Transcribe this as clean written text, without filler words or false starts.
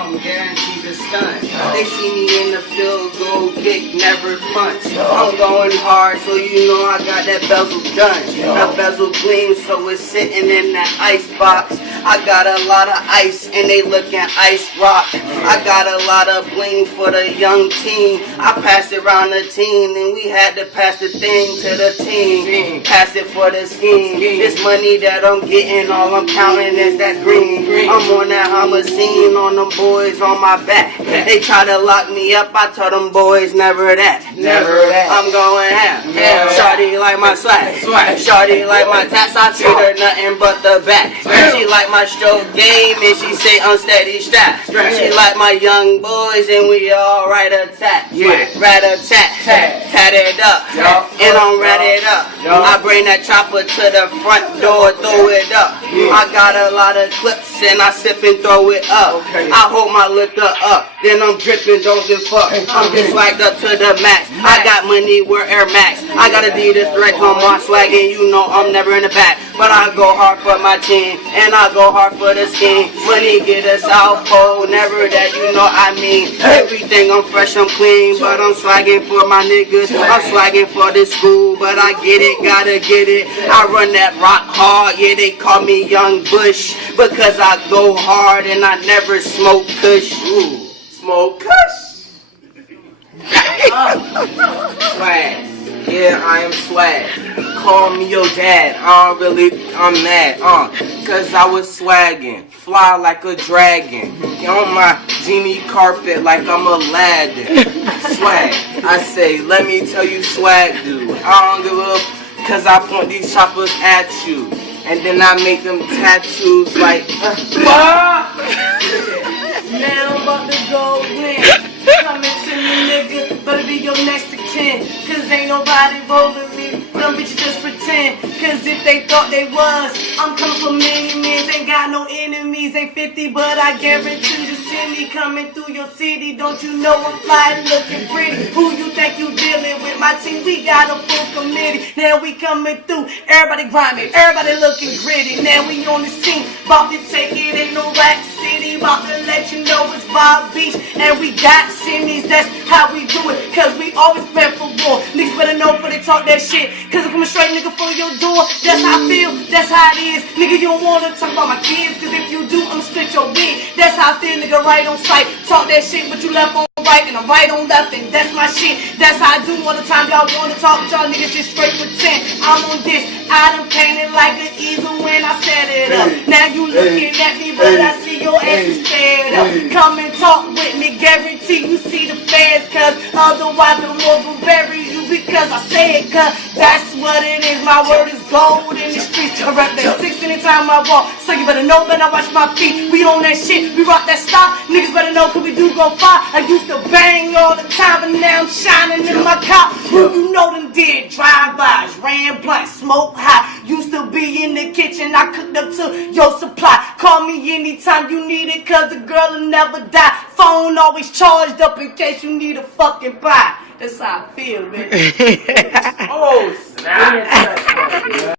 I'm guaranteed to stunt. They see me in the field goal kick, never punch. I'm going hard, so you know I got that bezel done. That bezel gleam, so it's sitting in that ice box. I got a lot of ice and they looking ice rock. I got a lot of bling for the young team. I passed it around the team and we had to pass the thing to the team. Pass it for the scheme. This money that I'm getting, all I'm counting is that green. I'm on that homicide on them boys on my back. They try to lock me up, I told them boys never that. Never that. I'm going ham. Shawty like my swag. Shawty like my tats, I treat her nothing but the back. She like my stroke game and she say unsteady strap. She like my young boys and we all right attack. Rat attack. Tat it up. And I'm rat it up. I bring that chopper to the front door, throw it up. I got a lot of clips and I sip and throw it up. I hold my liquor up, then I'm dripping, don't give fuck. I'm just swagged up to the max. I got money, wear Air Max. I got Adidas direct on my swag and you know I'm never in the back. But I go hard for my team and I go hard for the scheme. Money get us out cold, never that you know I mean. Everything I'm fresh, I'm clean, but I'm swagging for my niggas. I'm swagging for this school, but I get it, gotta get it. I run that rock hard, yeah they call me Young Bush, because I go hard and I never smoke kush. Ooh, smoke kush? Swag. Yeah, I am swag. Call me your dad. I'm mad. Cause I was swagging. Fly like a dragon. On my genie carpet like I'm Aladdin. Swag. I say, let me tell you swag, dude. I don't give a cause I point these choppers at you. And then I make them tattoos like now I'm about to go in. Coming to me, nigga, better be your next to kin. Cause ain't nobody rolling me, them bitches just pretend. Cause if they thought they was, I'm coming for many men. Ain't got no enemies, ain't 50, but I guarantee you see me coming through your city. Don't you know I'm fly and looking pretty? Who you think you dealing with? My team, we got a full committee. Now we coming through, everybody grinding, everybody looking gritty. Now we on the scene, about to take it, ain't no rack city. About to let you know it's Bob Beach, and we got semis, that's how we do it. Cause we always plan for war. Niggas better know before they talk that shit. Cause I'm coming straight, nigga, for your door. That's how I feel, that's how it is. Nigga, you don't wanna talk about my kids, cause if you do, I'ma split your wig. That's how I feel, nigga, right on sight. Talk that shit, but you left on right, and I'm right on left, and that's my shit. That's how I do all the time. Y'all wanna talk, y'all niggas just straight pretend. I'm on this, I done painted like an easel when I set it up. Now you looking at me, but I see your ass is fed up. Come and talk with me, guarantee you see the feds, cause otherwise the Lord will bury you because I say it, cause that's what it is. My word is gold in the streets. I rap that 6 anytime I walk, so you better know, better watch my feet. We on that shit, we rock that stop. Niggas better know, cause we do go far. I used to bang all the time, but now I'm shining in my car. Who you know them did drive-bys, ran blunt, smoke hot. Used to be in the kitchen, I cooked up to your supply. Call me anytime you need it, cause the girl will never die. Phone always charged up in case you need a fucking buy. That's how I feel, man. Oh, snap.